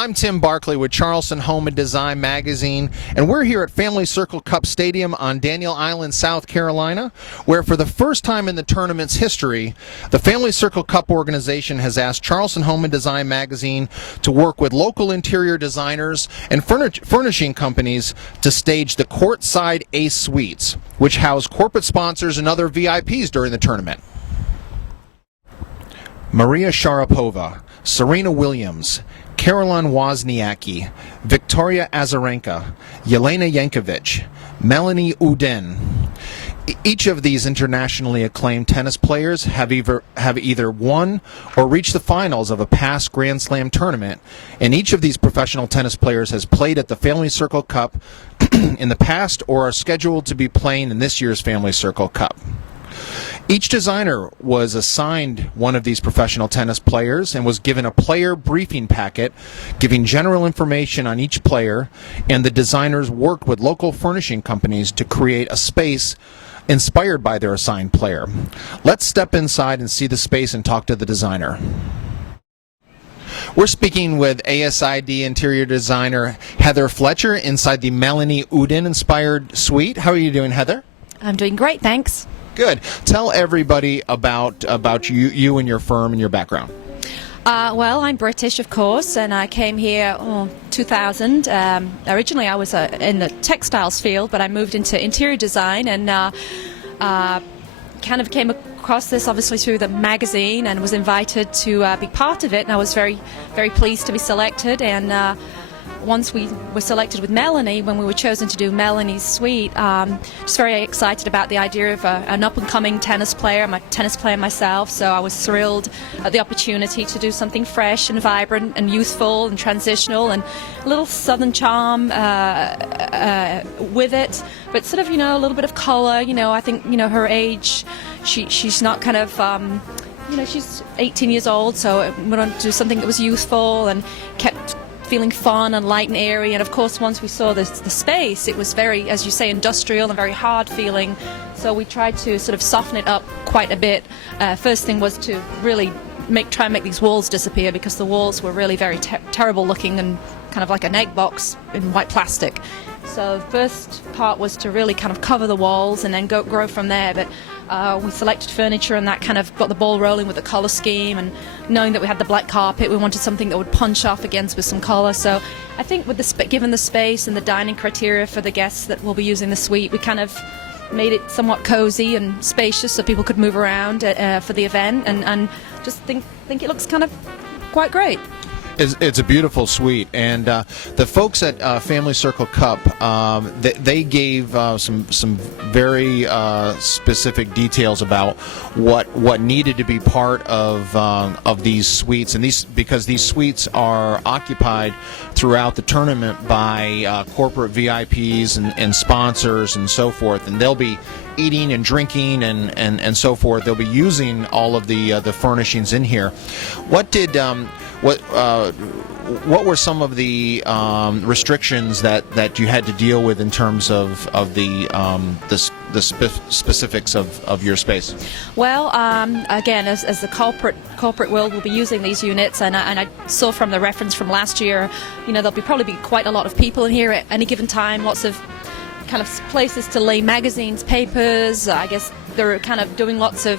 I'm Tim Barkley with Charleston Home Design magazine, and we're here at Family Circle Cup Stadium on Daniel Island, South Carolina, where for the first time in the tournament's history, the Family Circle Cup organization has asked Charleston Home Design magazine to work with local interior designers and furnishing companies to stage the courtside Ace Suites, which house corporate sponsors and other VIPs during the tournament. Maria Sharapova, Serena Williams, Caroline Wozniacki, Victoria Azarenka, Yelena Yankovic, Melanie Oudin. Each of these internationally acclaimed tennis players have either won or reached the finals of a past Grand Slam tournament, and each of these professional tennis players has played at the Family Circle Cup in the past or are scheduled to be playing in this year's Family Circle Cup. Each designer was assigned one of these professional tennis players and was given a player briefing packet giving general information on each player, and the designers worked with local furnishing companies to create a space inspired by their assigned player. Let's step inside and see the space and talk to the designer. We're speaking with ASID interior designer Heather Fletcher inside the Melanie Oudin inspired suite. How are you doing, Heather? I'm doing great, thanks. Good. Tell everybody about you and your firm and your background. Well, I'm British, of course, and I came here 2000. Originally, I was in the textiles field, but I moved into interior design and kind of came across this, obviously, through the magazine and was invited to be part of it. And I was very, very pleased to be selected. And once we were selected with Melanie, when we were chosen to do Melanie's suite, just very excited about the idea of an up-and-coming tennis player. I'm a tennis player myself, so I was thrilled at the opportunity to do something fresh and vibrant and youthful and transitional and a little southern charm with it, but sort of, a little bit of color. I think, her age, she's not kind of, she's 18 years old, so we wanted to do something that was youthful and kept feeling fun and light and airy. And of course, once we saw the space, it was very, as you say, industrial and very hard feeling. So we tried to sort of soften it up quite a bit. First thing was to really try and make these walls disappear, because the walls were really very terrible looking and kind of like an egg box in white plastic. So the first part was to really kind of cover the walls and then grow from there. But we selected furniture, and that kind of got the ball rolling with the color scheme. And knowing that we had the black carpet, we wanted something that would punch off against with some color. So I think with given the space and the dining criteria for the guests that will be using the suite, we kind of made it somewhat cozy and spacious so people could move around for the event, and just think it looks kind of quite great. It's a beautiful suite, and the folks at Family Circle Cup, they gave some very specific details about what needed to be part of these suites, and because these suites are occupied throughout the tournament by corporate VIPs and sponsors and so forth, and they'll be eating and drinking and so forth. They'll be using all of the furnishings in here. What were some of the restrictions that you had to deal with in terms of the specifics of your space? Well, again, as the corporate world will be using these units, and I saw from the reference from last year, there'll probably be quite a lot of people in here at any given time. Lots of kind of places to lay magazines, papers. I guess they're kind of doing lots of,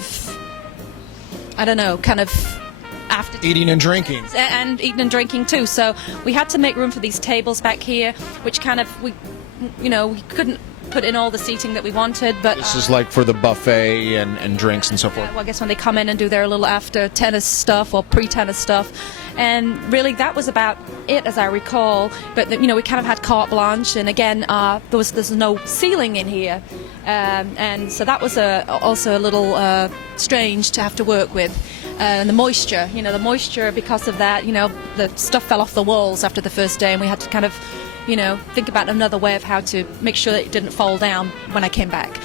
after eating and drinking, and eating and drinking too. So we had to make room for these tables back here, which kind of we couldn't put in all the seating that we wanted. But this is like for the buffet and drinks and so forth. Well, I guess when they come in and do their little after tennis stuff or pre-tennis stuff, and really that was about it, as I recall. But we kind of had carte blanche, and again, there's no ceiling in here, and so that was also a little strange to have to work with. And the moisture, because of that, the stuff fell off the walls after the first day, and we had to kind of, think about another way of how to make sure that it didn't fall down when I came back.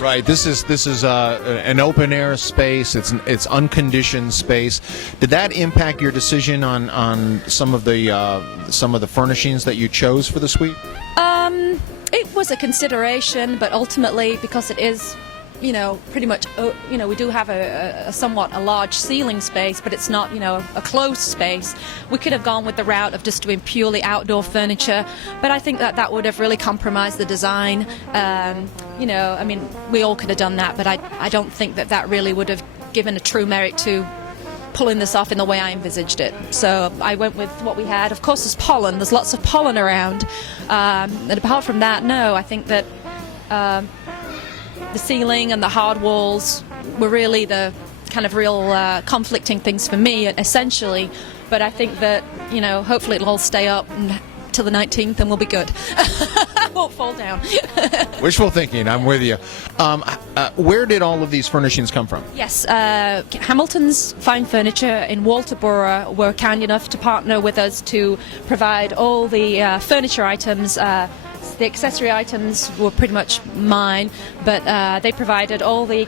Right. This is an open air space. It's unconditioned space. Did that impact your decision on some of the furnishings that you chose for the suite? It was a consideration, but ultimately, because it is pretty much, we do have a somewhat a large ceiling space, but it's not, a closed space. We could have gone with the route of just doing purely outdoor furniture, but I think that would have really compromised the design. We all could have done that, but I don't think that really would have given a true merit to pulling this off in the way I envisaged it. So I went with what we had. Of course, there's pollen. There's lots of pollen around. And apart from that, no, I think that the ceiling and the hard walls were really the kind of real conflicting things for me, essentially. But I think that, hopefully it'll all stay up till the 19th and we'll be good. Won't fall down. Wishful thinking, I'm with you. Where did all of these furnishings come from? Yes, Hamilton's Fine Furniture in Walterboro were kind enough to partner with us to provide all the furniture items. The accessory items were pretty much mine, but they provided all the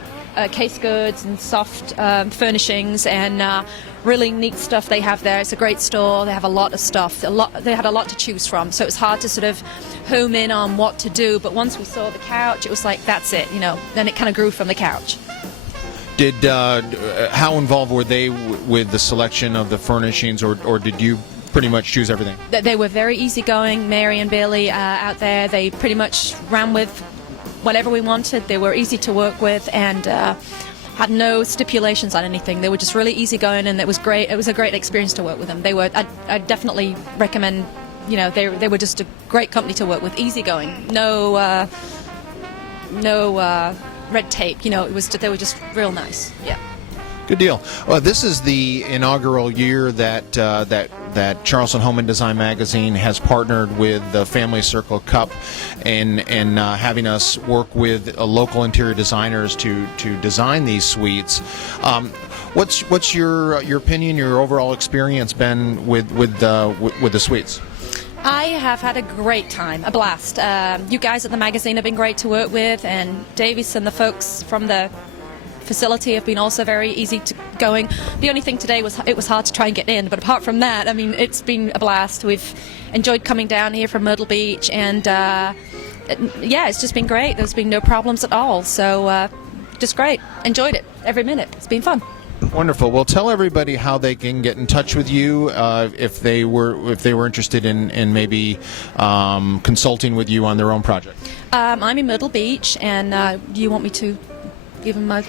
case goods and soft furnishings and really neat stuff they have there. It's a great store. They have a lot of stuff. They had a lot to choose from, so it was hard to sort of home in on what to do. But once we saw the couch, it was like, that's it. Then it kind of grew from the couch. How involved were they with the selection of the furnishings, or did you pretty much choose everything? They were very easygoing. Mary and Billy out there, they pretty much ran with whatever we wanted. They were easy to work with and had no stipulations on anything. They were just really easygoing, and it was great. It was a great experience to work with them. I definitely recommend. They were just a great company to work with. Easygoing, no red tape. They were just real nice. Yeah. Good deal. Well, this is the inaugural year that Charleston Home Design magazine has partnered with the Family Circle Cup and having us work with local interior designers to design these suites. What's your opinion, your overall experience been with the suites? I have had a great time, a blast. You guys at the magazine have been great to work with, and Davies and the folks from the facility have been also very easy to going. The only thing today was it was hard to try and get in, but apart from that, it's been a blast. We've enjoyed coming down here from Myrtle Beach, and it's just been great. There's been no problems at all, so just great. Enjoyed it every minute. It's been fun. Wonderful. Well, tell everybody how they can get in touch with you if they were interested in maybe consulting with you on their own project. I'm in Myrtle Beach, and do you want me to give them my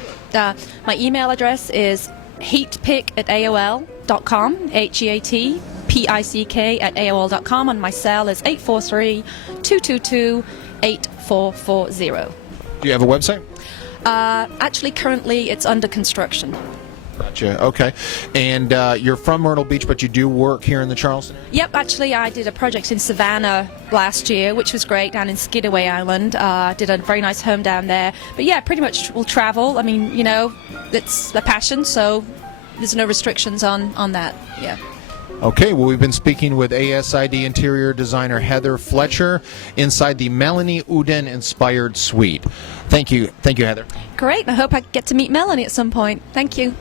email address is heatpick@aol.com, heatpick@aol.com, and my cell is 843-222-8440. Do you have a website? Actually, currently it's under construction. Gotcha. Okay. And you're from Myrtle Beach, but you do work here in the Charleston area? Yep. Actually, I did a project in Savannah last year, which was great, down in Skidaway Island. Did a very nice home down there. But yeah, pretty much we'll travel. It's a passion, so there's no restrictions on that. Yeah. Okay, well, we've been speaking with ASID interior designer Heather Fletcher inside the Melanie Uden-inspired suite. Thank you, Heather. Great. I hope I get to meet Melanie at some point. Thank you.